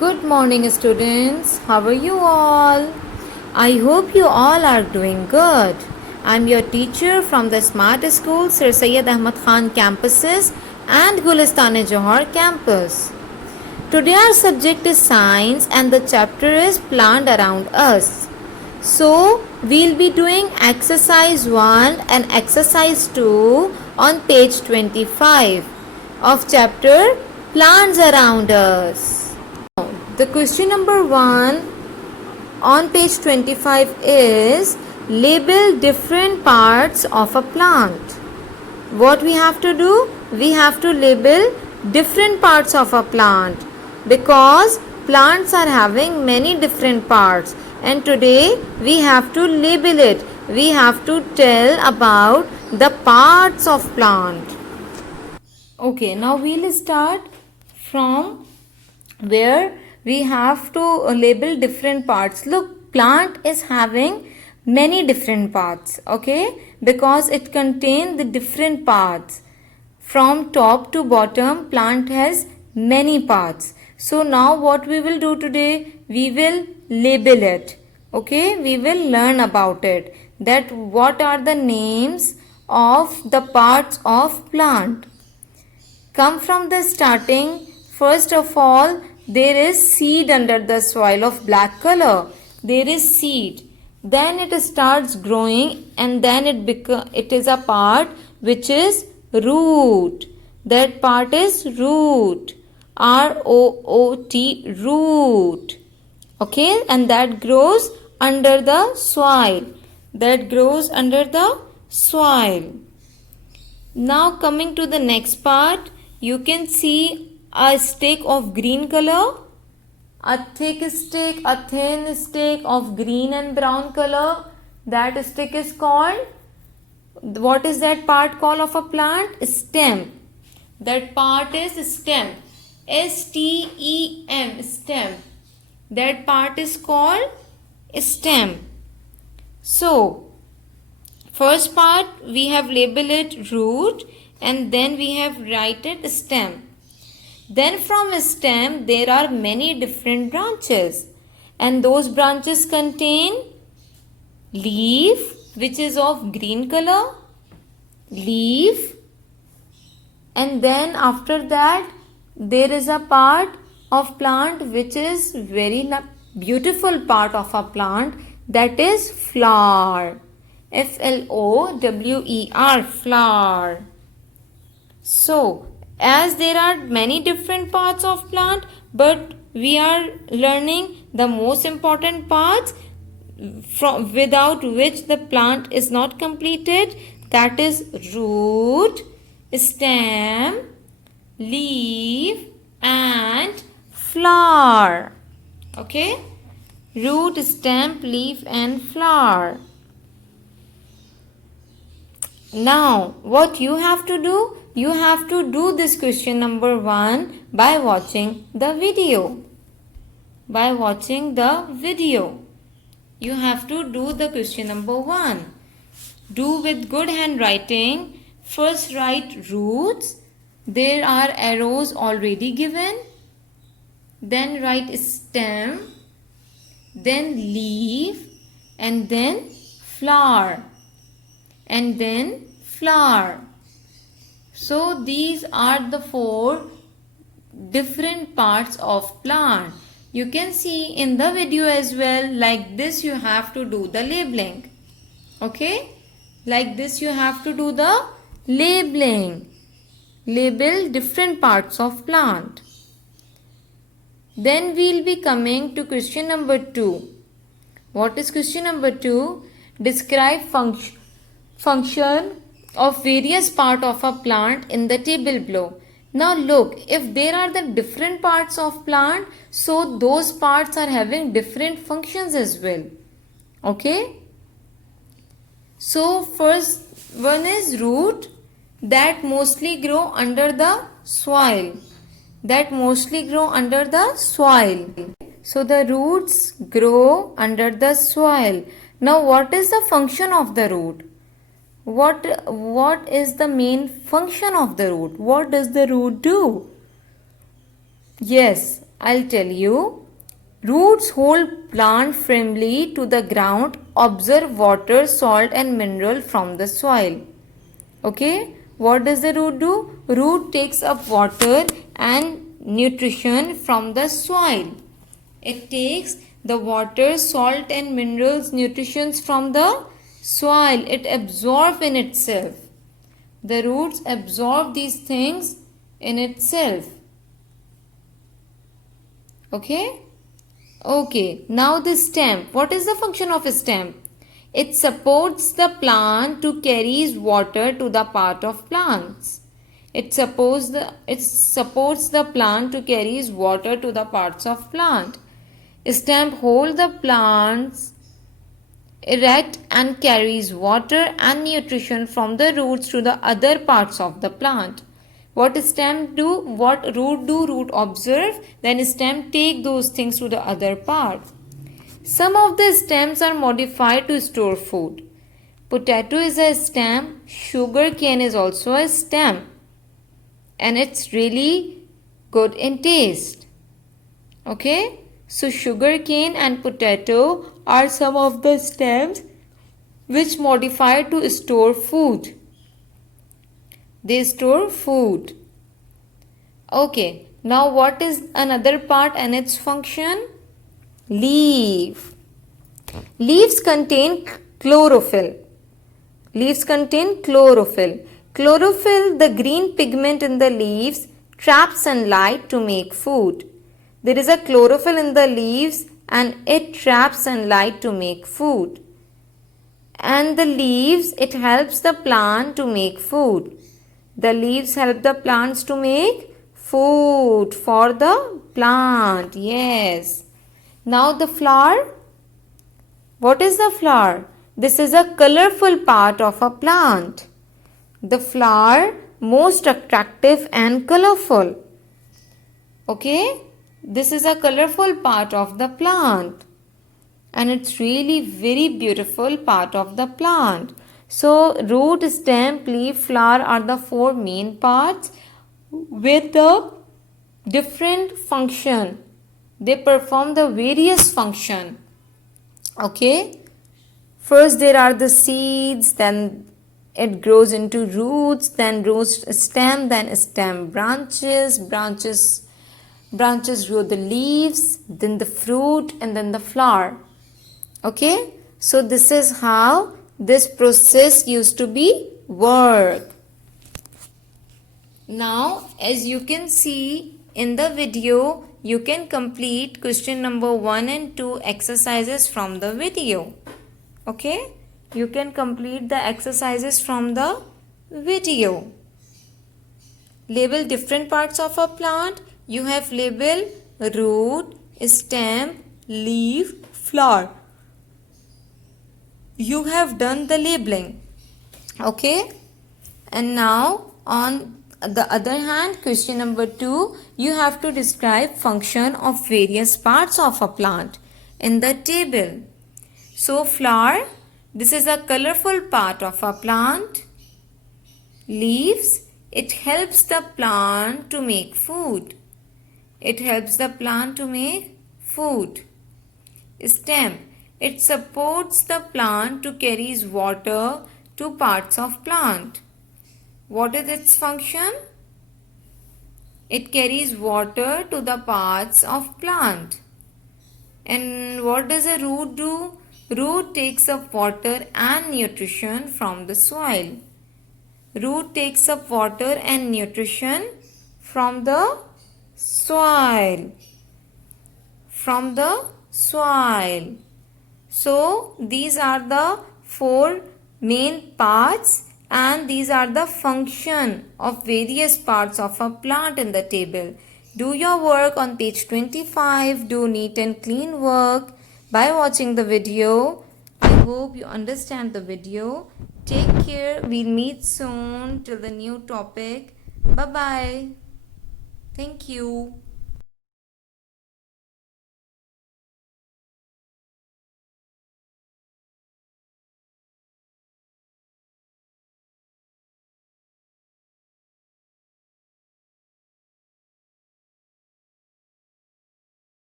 Good morning, students. How are you all? I hope you all are doing good. I'm your teacher from the Smart School, Sir Syed Ahmad Khan campuses and Gulistan Johar campus. Today our subject is science and the chapter is plant around us. So, we'll be doing exercise 1 and exercise 2 on page 25 of chapter plants around us. The question number 1 on page 25 is label different parts of a plant. What we have to do? We have to label different parts of a plant because plants are having many different parts, and today we have to label it. We have to tell about the parts of plant. Okay, now we'll start from where we have to label different parts. Look, plant is having many different parts, okay, because it contains the different parts. From top to bottom, plant has many parts. So now what we will do today, we will label it, okay, we will learn about it, that what are the names of the parts of plant. Come from the starting. First of all, there is seed under the soil of black color. There is seed. Then it starts growing and then it is a part which is root. That part is root. R-O-O-T, root. Okay, and that grows under the soil. That grows under the soil. Now coming to the next part, you can see a stick of green color, a thick stick, a thin stick of green and brown color. That stick is called, what is that part called of a plant? Stem. That part is stem. S-T-E-M, stem. That part is called stem. So, first part we have labeled it root and then we have write it stem. Then from stem there are many different branches, and those branches contain leaf which is of green color, leaf, and then after that there is a part of plant which is very beautiful part of a plant, that is flower. F-L-O-W-E-R, flower. So, as there are many different parts of plant, but we are learning the most important parts without which the plant is not completed, that is root, stem, leaf and flower. Okay, root, stem, leaf and flower. Now what you have to do? You have to do this question number 1 by watching the video. By watching the video, you have to do the question number 1. Do with good handwriting. First write roots. There are arrows already given. Then write stem. Then leaf. And then flower. And then flower. So these are the 4 different parts of plant. You can see in the video as well, like this you have to do the labeling. Okay, like this you have to do the labeling. Label different parts of plant. Then we will be coming to question number 2. What is question number 2? Describe function of various part of a plant in the table below. Now look, if there are the different parts of plant, so those parts are having different functions as well. Okay. So first one is root, that mostly grow under the soil. That mostly grow under the soil. So the roots grow under the soil. Now what is the function of the root? What is the main function of the root? What does the root do? Yes, I'll tell you. Roots hold plant firmly to the ground, absorb water, salt and mineral from the soil. Okay, what does the root do? Root takes up water and nutrition from the soil. It takes the water, salt and minerals, nutritions from the soil. It absorbs in itself. The roots absorb these things in itself. Okay? Okay, now the stem. What is the function of a stem? It supports the plant to carry water to the part of plants. It supports the plant to carry water to the parts of plant. Stem hold the plants erect and carries water and nutrition from the roots to the other parts of the plant. What stem do? What root do? Root observe. Then stem take those things to the other part. Some of the stems are modified to store food. Potato is a stem. Sugar cane is also a stem. And it's really good in taste. Okay? So sugar cane and potato are some of the stems which modify to store food. They store food. Okay, now what is another part and its function? Leaf. Leaves contain chlorophyll. Leaves contain chlorophyll. Chlorophyll, the green pigment in the leaves, traps sunlight to make food. There is a chlorophyll in the leaves and it traps sunlight to make food. And the leaves, it helps the plant to make food. The leaves help the plants to make food for the plant. Yes. Now the flower. What is the flower? This is a colorful part of a plant. The flower most attractive and colorful. Okay. This is a colorful part of the plant. And it's really very beautiful part of the plant. So root, stem, leaf, flower are the four main parts with the different function. They perform the various function. Okay. First there are the seeds, then it grows into roots, then roots stem, then stem branches grow the leaves, then the fruit and then the flower. Okay. So this is how this process used to be work. Now as you can see in the video, you can complete question number 1 and 2 exercises from the video. Okay, you can complete the exercises from the video. Label different parts of a plant. You have label root, stem, leaf, flower. You have done the labeling. Okay, and now on the other hand, question number 2, you have to describe function of various parts of a plant in the table. So flower, this is a colorful part of a plant. Leaves, it helps the plant to make food. It helps the plant to make food. Stem, it supports the plant to carry water to parts of plant. What is its function? It carries water to the parts of plant. And what does a root do? Root takes up water and nutrition from the soil. Root takes up water and nutrition from the soil. From the soil. So these are the four main parts and these are the function of various parts of a plant in the table. Do your work on page 25. Do neat and clean work by watching the video. I hope you understand the video. Take care. We'll meet soon till the new topic. Bye-bye. Thank you.